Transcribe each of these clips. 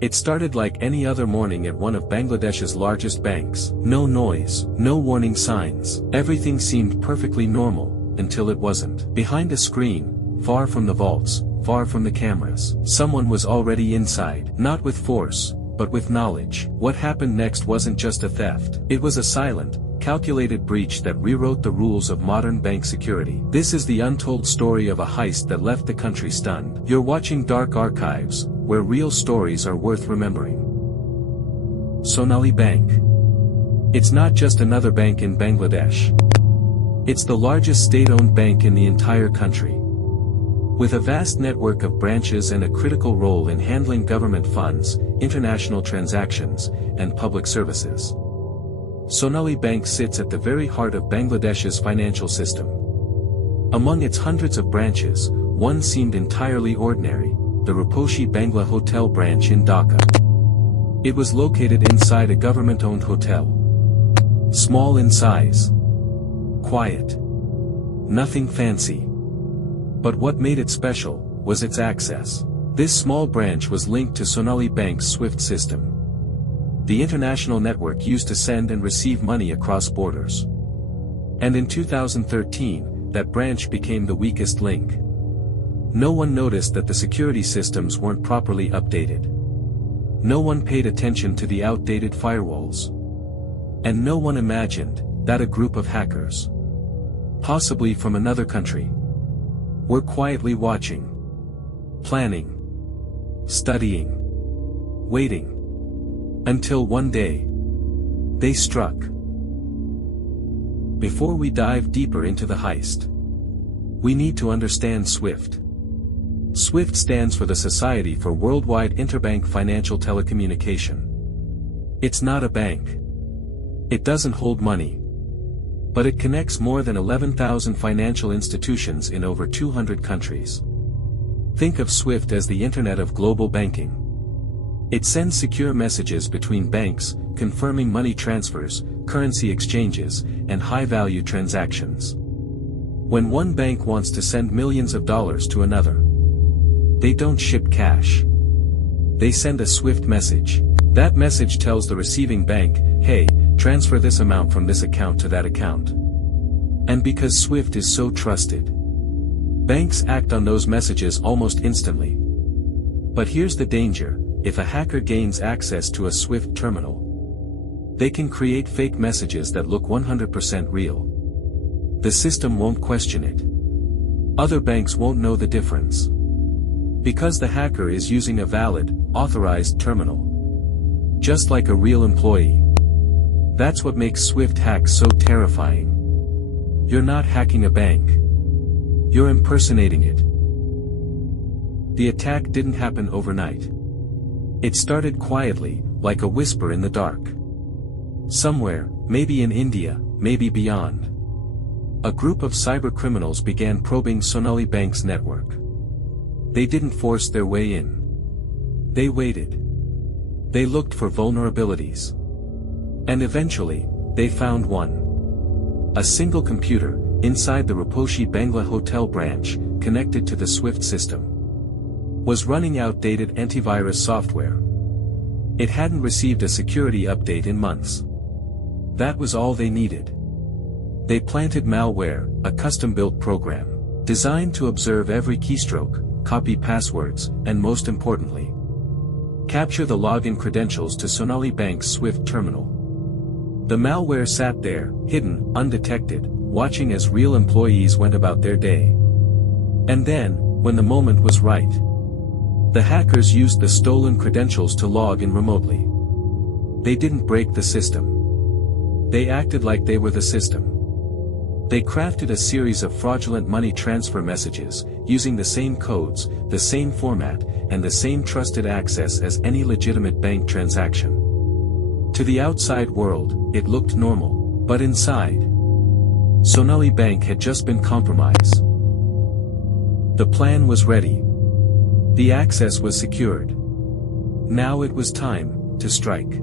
It started like any other morning at one of Bangladesh's largest banks. No noise, no warning signs. Everything seemed perfectly normal, until it wasn't. Behind a screen, far from the vaults, far from the cameras, someone was already inside. Not with force, but with knowledge. What happened next wasn't just a theft. It was a silent, calculated breach that rewrote the rules of modern bank security. This is the untold story of a heist that left the country stunned. You're watching Dark Archives, where real stories are worth remembering. Sonali Bank. It's not just another bank in Bangladesh. It's the largest state-owned bank in the entire country. With a vast network of branches and a critical role in handling government funds, international transactions, and public services. Sonali Bank sits at the very heart of Bangladesh's financial system. Among its hundreds of branches, one seemed entirely ordinary, the Ruposhi Bangla Hotel branch in Dhaka. It was located inside a government-owned hotel. Small in size. Quiet. Nothing fancy. But what made it special, was its access. This small branch was linked to Sonali Bank's SWIFT system. The international network used to send and receive money across borders. And in 2013, that branch became the weakest link. No one noticed that the security systems weren't properly updated. No one paid attention to the outdated firewalls. And no one imagined that a group of hackers, possibly from another country, were quietly watching, planning, studying, waiting. Until one day, they struck. Before we dive deeper into the heist, we need to understand SWIFT. SWIFT stands for the Society for Worldwide Interbank Financial Telecommunication. It's not a bank. It doesn't hold money. But it connects more than 11,000 financial institutions in over 200 countries. Think of SWIFT as the Internet of global banking. It sends secure messages between banks, confirming money transfers, currency exchanges, and high-value transactions. When one bank wants to send millions of dollars to another, they don't ship cash. They send a SWIFT message. That message tells the receiving bank, hey, transfer this amount from this account to that account. And because SWIFT is so trusted, banks act on those messages almost instantly. But here's the danger. If a hacker gains access to a SWIFT terminal, they can create fake messages that look 100% real. The system won't question it. Other banks won't know the difference. Because the hacker is using a valid, authorized terminal. Just like a real employee. That's what makes SWIFT hacks so terrifying. You're not hacking a bank. You're impersonating it. The attack didn't happen overnight. It started quietly, like a whisper in the dark. Somewhere, maybe in India, maybe beyond. A group of cybercriminals began probing Sonali Bank's network. They didn't force their way in. They waited. They looked for vulnerabilities. And eventually, they found one. A single computer, inside the Ruposhi Bangla Hotel branch, connected to the SWIFT system, was running outdated antivirus software. It hadn't received a security update in months. That was all they needed. They planted malware, a custom-built program, designed to observe every keystroke, copy passwords, and most importantly, capture the login credentials to Sonali Bank's SWIFT terminal. The malware sat there, hidden, undetected, watching as real employees went about their day. And then, when the moment was right, the hackers used the stolen credentials to log in remotely. They didn't break the system. They acted like they were the system. They crafted a series of fraudulent money transfer messages, using the same codes, the same format, and the same trusted access as any legitimate bank transaction. To the outside world, it looked normal, but inside, Sonali Bank had just been compromised. The plan was ready. The access was secured. Now it was time to strike.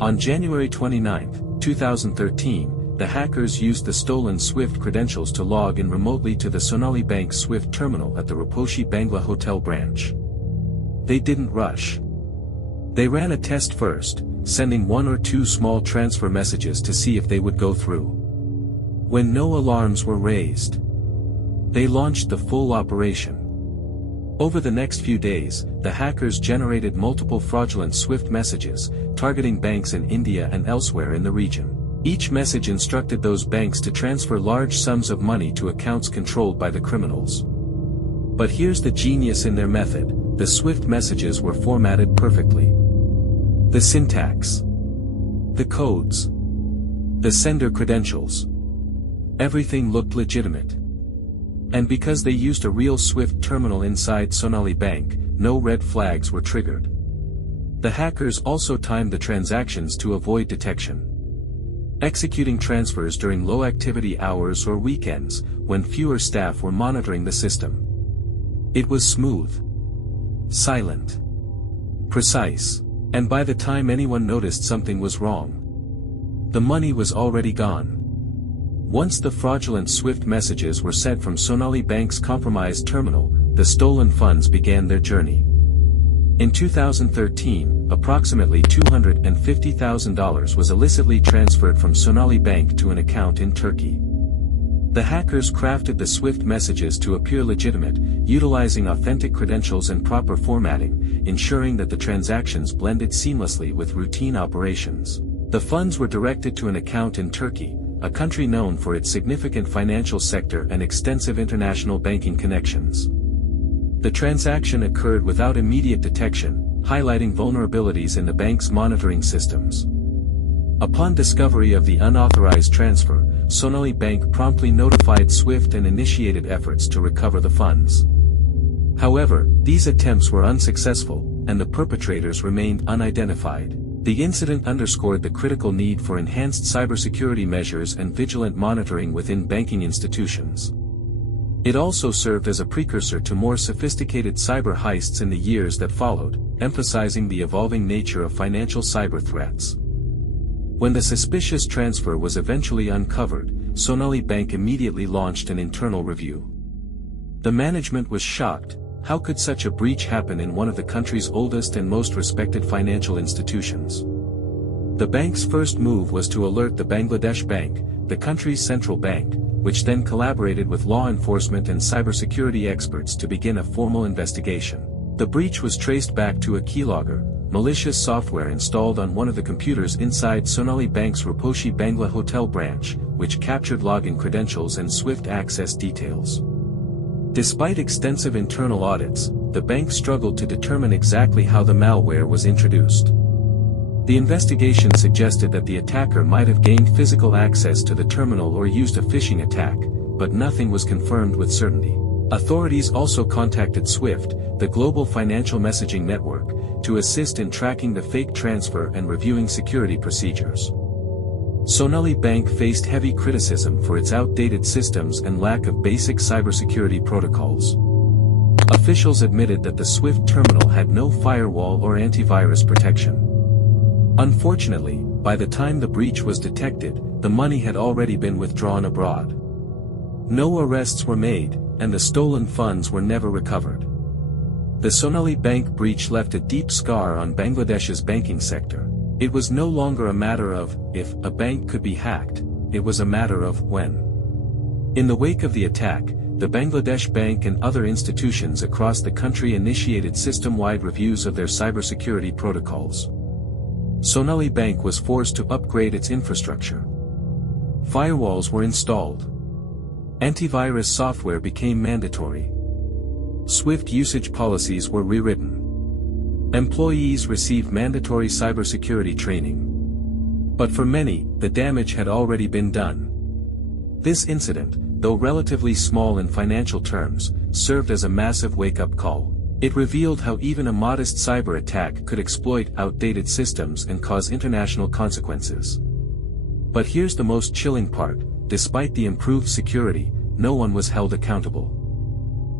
On January 29, 2013, the hackers used the stolen SWIFT credentials to log in remotely to the Sonali Bank SWIFT terminal at the Ruposhi Bangla Hotel branch. They didn't rush. They ran a test first, sending 1 or 2 small transfer messages to see if they would go through. When no alarms were raised, they launched the full operation. Over the next few days, the hackers generated multiple fraudulent SWIFT messages, targeting banks in India and elsewhere in the region. Each message instructed those banks to transfer large sums of money to accounts controlled by the criminals. But here's the genius in their method: the SWIFT messages were formatted perfectly. The syntax, the codes, the sender credentials, everything looked legitimate. And because they used a real SWIFT terminal inside Sonali Bank, no red flags were triggered. The hackers also timed the transactions to avoid detection, executing transfers during low-activity hours or weekends, when fewer staff were monitoring the system. It was smooth, silent, precise, and by the time anyone noticed something was wrong, the money was already gone. Once the fraudulent SWIFT messages were sent from Sonali Bank's compromised terminal, the stolen funds began their journey. In 2013, approximately $250,000 was illicitly transferred from Sonali Bank to an account in Turkey. The hackers crafted the SWIFT messages to appear legitimate, utilizing authentic credentials and proper formatting, ensuring that the transactions blended seamlessly with routine operations. The funds were directed to an account in Turkey, a country known for its significant financial sector and extensive international banking connections. The transaction occurred without immediate detection, highlighting vulnerabilities in the bank's monitoring systems. Upon discovery of the unauthorized transfer, Sonali Bank promptly notified SWIFT and initiated efforts to recover the funds. However, these attempts were unsuccessful, and the perpetrators remained unidentified. The incident underscored the critical need for enhanced cybersecurity measures and vigilant monitoring within banking institutions. It also served as a precursor to more sophisticated cyber heists in the years that followed, emphasizing the evolving nature of financial cyber threats. When the suspicious transfer was eventually uncovered, Sonali Bank immediately launched an internal review. The management was shocked. How could such a breach happen in one of the country's oldest and most respected financial institutions? The bank's first move was to alert the Bangladesh Bank, the country's central bank, which then collaborated with law enforcement and cybersecurity experts to begin a formal investigation. The breach was traced back to a keylogger, malicious software installed on one of the computers inside Sonali Bank's Ruposhi Bangla Hotel branch, which captured login credentials and SWIFT access details. Despite extensive internal audits, the bank struggled to determine exactly how the malware was introduced. The investigation suggested that the attacker might have gained physical access to the terminal or used a phishing attack, but nothing was confirmed with certainty. Authorities also contacted SWIFT, the global financial messaging network, to assist in tracking the fake transfer and reviewing security procedures. Sonali Bank faced heavy criticism for its outdated systems and lack of basic cybersecurity protocols. Officials admitted that the SWIFT terminal had no firewall or antivirus protection. Unfortunately, by the time the breach was detected, the money had already been withdrawn abroad. No arrests were made, and the stolen funds were never recovered. The Sonali Bank breach left a deep scar on Bangladesh's banking sector. It was no longer a matter of if a bank could be hacked, it was a matter of when. In the wake of the attack, the Bangladesh Bank and other institutions across the country initiated system-wide reviews of their cybersecurity protocols. Sonali Bank was forced to upgrade its infrastructure. Firewalls were installed. Antivirus software became mandatory. SWIFT usage policies were rewritten. Employees received mandatory cybersecurity training. But for many, the damage had already been done. This incident, though relatively small in financial terms, served as a massive wake-up call. It revealed how even a modest cyber attack could exploit outdated systems and cause international consequences. But here's the most chilling part: despite the improved security, no one was held accountable.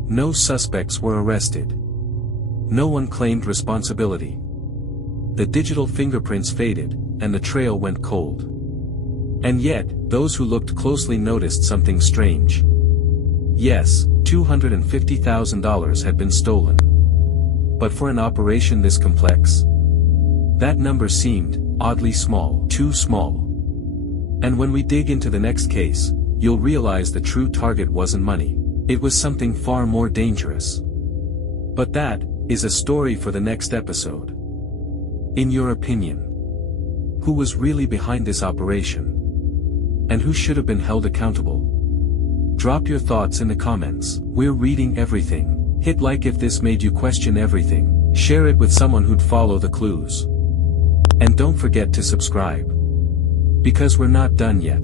No suspects were arrested. No one claimed responsibility. The digital fingerprints faded, and the trail went cold. And yet, those who looked closely noticed something strange. Yes, $250,000 had been stolen. But for an operation this complex, That number seemed, oddly small, too small. And when we dig into the next case, you'll realize the true target wasn't money. It was something far more dangerous. But that is a story for the next episode. In your opinion, who was really behind this operation? And who should have been held accountable? Drop your thoughts in the comments. We're reading everything. Hit like if this made you question everything. Share it with someone who'd follow the clues. And don't forget to subscribe. Because we're not done yet.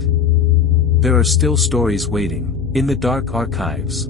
There are still stories waiting, in the dark archives.